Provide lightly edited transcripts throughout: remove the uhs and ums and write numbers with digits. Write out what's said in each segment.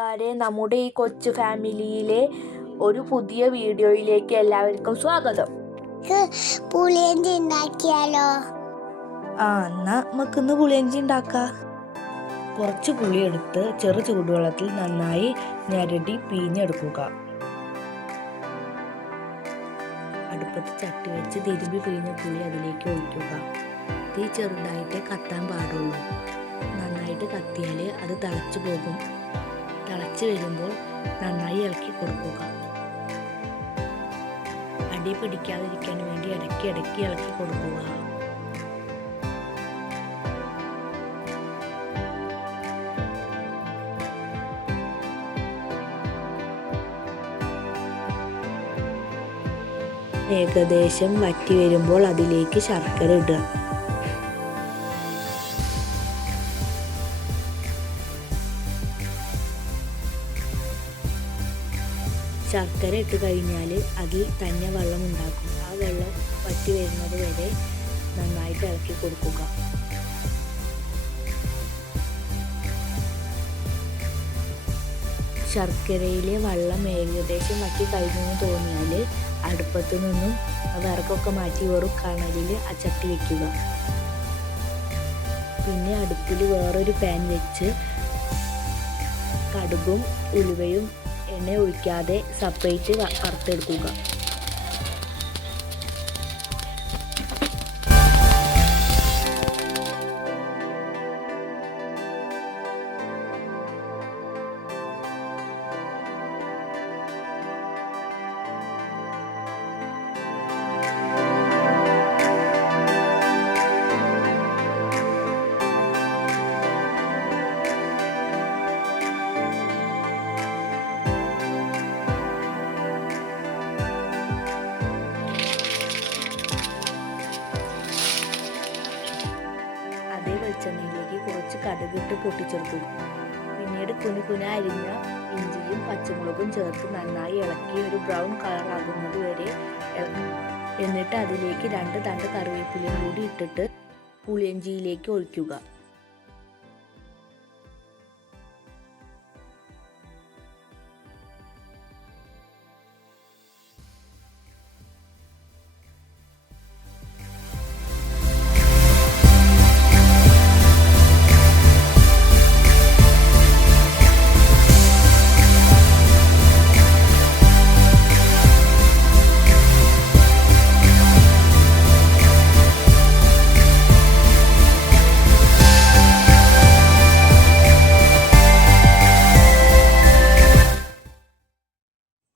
നമ്മുടെ ഈ കൊച്ചു ഫാമിലിയിലെ ഒരു പുതിയ വീഡിയോയിലേക്ക് എല്ലാവർക്കും സ്വാഗതം. പുളിയഞ്ചി ഉണ്ടാക്കിയാലോ? എന്നാ നമുക്കിന്ന് പുളിയഞ്ചി ഉണ്ടാക്കാം. കുറച്ച് പുളിയെടുത്ത് ചെറു ചൂടുവെള്ളത്തിൽ നന്നായി ഞരടി പിഴിഞ്ഞെടുക്കുക. അടുപ്പത്ത് ചട്ടി വെച്ച് തിരുമ്പി പിഴിഞ്ഞ പുളി അതിലേക്ക് ഒഴിക്കുക. തീ ചെറുതായിട്ടേ കത്താൻ പാടുള്ളൂ. നന്നായിട്ട് കത്തിയാൽ അത് തിളച്ചു പോകും. തിളച്ച് വരുമ്പോൾ നന്നായി ഇളക്കി കൊടുക്കുക. അടി പിടിക്കാതിരിക്കാൻ വേണ്ടി ഇടയ്ക്ക് ഇളക്കി കൊടുക്കുക. ഏകദേശം വറ്റി വരുമ്പോൾ അതിലേക്ക് ശർക്കര ഇടുക. ശർക്കര ഇട്ട് കഴിഞ്ഞാൽ അതിൽ തന്നെ വെള്ളം ഉണ്ടാക്കും. ആ വെള്ളം വറ്റി വരുന്നത് വരെ നന്നായിട്ട് ഇളക്കി കൊടുക്കുക. ശർക്കരയിലെ വെള്ളം ഏകദേശം വറ്റി കഴിഞ്ഞെന്ന് തോന്നിയാൽ അടുപ്പത്തു നിന്നും വിറകൊക്കെ മാറ്റി വെറും കണലിൽ ആ ചട്ടി വയ്ക്കുക. പിന്നെ അടുപ്പിൽ വേറൊരു പാൻ വെച്ച് കടുകും ഉലുവയും എണ്ണ ഒഴിക്കാതെ സെപ്പറേറ്റ് വറുത്തെടുക്കുക. വെളിച്ചെണ്ണയിലേക്ക് കുറച്ച് കടുകിട്ട് പൊട്ടിച്ചെടുക്കുക. പിന്നീട് കുനുകുന അരിഞ്ഞ ഇഞ്ചിയും പച്ചമുളകും ചേർത്ത് നന്നായി ഇളക്കി ഒരു ബ്രൗൺ കളർ ആകുന്നത് വരെ എന്നിട്ട് അതിലേക്ക് 2 തണ്ട് കറിവേപ്പിലയും കൂടി ഇട്ടിട്ട് പുളിയഞ്ചിയിലേക്ക് ഒഴിക്കുക.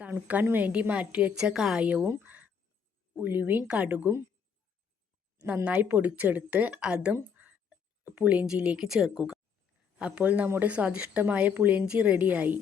തണുക്കാൻ വേണ്ടി മാറ്റിവെച്ച കായവും ഉലുവയും കടുകും നന്നായി പൊടിച്ചെടുത്ത് അതും പുളിയിഞ്ചിയിലേക്ക് ചേർക്കുക. അപ്പോൾ നമ്മുടെ സ്വാദിഷ്ടമായ പുളിയിഞ്ചി റെഡിയായി.